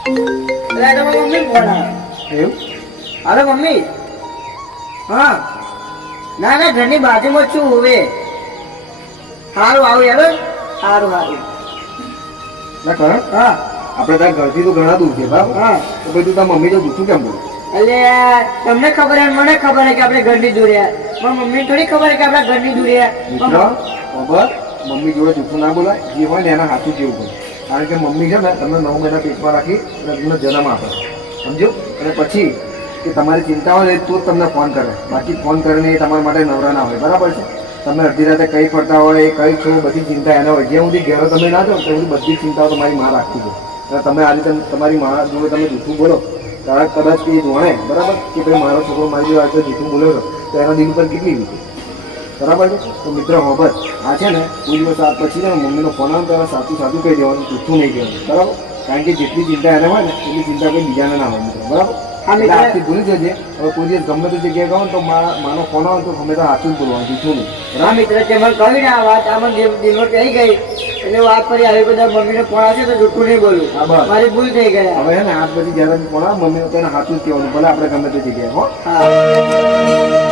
અરે mummy phone એવું? હાલો mummy. હા ના ના ઘરની બાજુમાં છું હવે. સારું આવું યાર. સારું સારું. ના કર. હા આપણે તારા ઘરથી તો ઘણા દૂર છે બરાબર. હા તો પછી તું તારા મમ્મી તો જૂઠું કેમ બોલે? એટલે તમને ખબર હે મને ખબર હે કે આપણે ઘરની દૂરિયા પણ મમ્મી થોડી ખબર હે કે આપણે ઘરની મિત્ર દૂરિયા. ખબર મમ્મી જોડે જૂઠું ના બોલાય. જે હોય ને એના હાથું જેવું બોલે. કારણ કે મમ્મી છે ને તમને 9 મહિના પેટમાં રાખી અને તમને જન્મ આપે સમજો. અને પછી કે તમારી ચિંતા હોય તો જ તમને ફોન કરે. બાકી ફોન કરીને એ તમારા માટે નવરા ના હોય બરાબર છે. તમે અડધી રાતે કઈ ફરતા હોય એ કઈ છો બધી ચિંતા એના હોય. જ્યાં સુધી ઘેરો તમે ના જાઓ ત્યાં સુધી બધી ચિંતાઓ તમારી માં રાખતી હોય. અને તમે આ રીતે તમારી માં જોડે તમે જૂઠું બોલો કદાચ એ જોણે બરાબર કે ભાઈ મારો છોકરો મારી જોડે આજે જૂઠું બોલ્યો હતો તો એના દિલ ઉપર કેટલી વીતે બરાબર છે. તો મિત્ર હોબત આ છે ને કોઈ દિવસ આ પછી છે ને મમ્મીનો ફોન આવે તો સાચું સાચું કહી દેવાનું, જૂઠું નહીં કહેવાનું બરાબર. કારણ કે જેટલી ચિંતા એને હોય ને એટલી ચિંતા કોઈ બીજાને ના હોય મિત્ર બરાબર. એટલે આજથી ભૂલી જજે. હવે કોઈ દિવસ ગમે તે જગ્યાએ કહો ને તો માનો ફોન આવે તો ગમે તો સાચું જ બોલવાનું, જૂઠું નહીં. હા મિત્ર તે મને કહ્યું ને આ વાત આમાં દિલમાં કહી ગઈ એટલે વાત ફરી આવી બધા મમ્મીને ફોન આવશે તો જૂઠું નહીં બોલું. હા બસ મારી ભૂલ થઈ ગઈ. હવે હે ને આજ પછી જ્યારે ફોન આવે મમ્મીને તેને સાચું જ કહેવાનું ભલે આપણે ગમે તે જગ્યાએ હો. હા